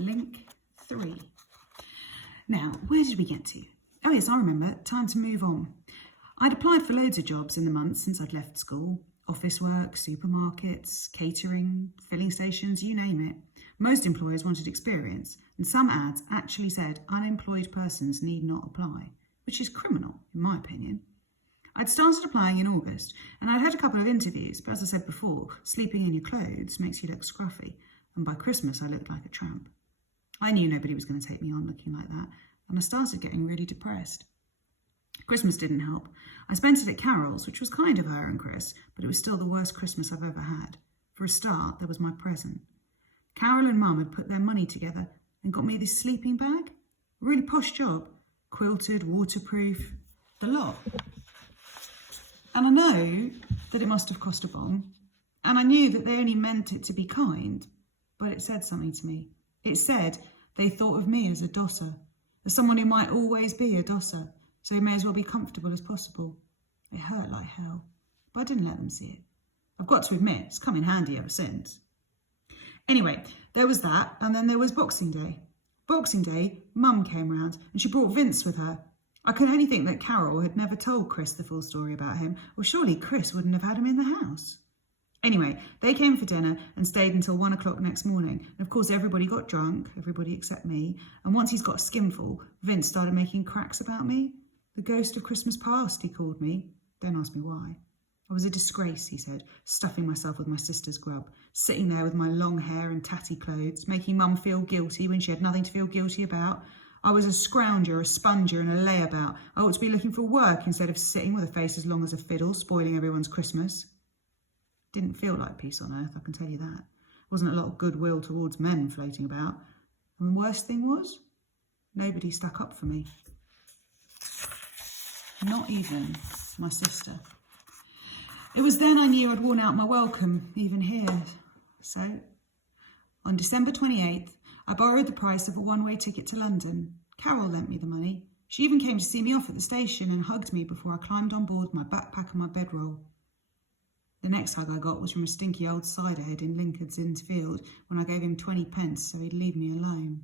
link 3. Now, where did we get to? Oh yes, I remember. Time to move on. I'd applied for loads of jobs in the months since I'd left school. Office work, supermarkets, catering, filling stations, you name it. Most employers wanted experience, and some ads actually said unemployed persons need not apply, which is criminal, in my opinion. I'd started applying in August, and I'd had a couple of interviews, but as I said before, sleeping in your clothes makes you look scruffy, and by Christmas I looked like a tramp. I knew nobody was going to take me on looking like that, and I started getting really depressed. Christmas didn't help. I spent it at Carol's, which was kind of her and Chris, but it was still the worst Christmas I've ever had. For a start, there was my present. Carol and Mum had put their money together and got me this sleeping bag. A really posh job. Quilted, waterproof, the lot. And I know that it must have cost a bomb, and I knew that they only meant it to be kind, but it said something to me. It said they thought of me as a dosser, as someone who might always be a dosser, so he may as well be comfortable as possible. It hurt like hell, but I didn't let them see it. I've got to admit, it's come in handy ever since. Anyway, there was that, and then there was Boxing Day. Boxing Day, Mum came round, and she brought Vince with her. I could only think that Carol had never told Chris the full story about him, or surely Chris wouldn't have had him in the house. Anyway, they came for dinner and stayed until 1 o'clock next morning. And of course, everybody got drunk, everybody except me. And once he's got a skinful, Vince started making cracks about me. The ghost of Christmas past, he called me. Don't ask me why. I was a disgrace, he said, stuffing myself with my sister's grub, sitting there with my long hair and tatty clothes, making Mum feel guilty when she had nothing to feel guilty about. I was a scrounger, a sponger and a layabout. I ought to be looking for work instead of sitting with a face as long as a fiddle, spoiling everyone's Christmas. Didn't feel like peace on earth, I can tell you that. Wasn't a lot of goodwill towards men floating about. And the worst thing was, nobody stuck up for me. Not even my sister. It was then I knew I'd worn out my welcome, even here. So, on December 28th, I borrowed the price of a one-way ticket to London. Carol lent me the money. She even came to see me off at the station and hugged me before I climbed on board my backpack and my bedroll. The next hug I got was from a stinky old ciderhead in Lincoln's Inn Field when I gave him 20 pence so he'd leave me alone.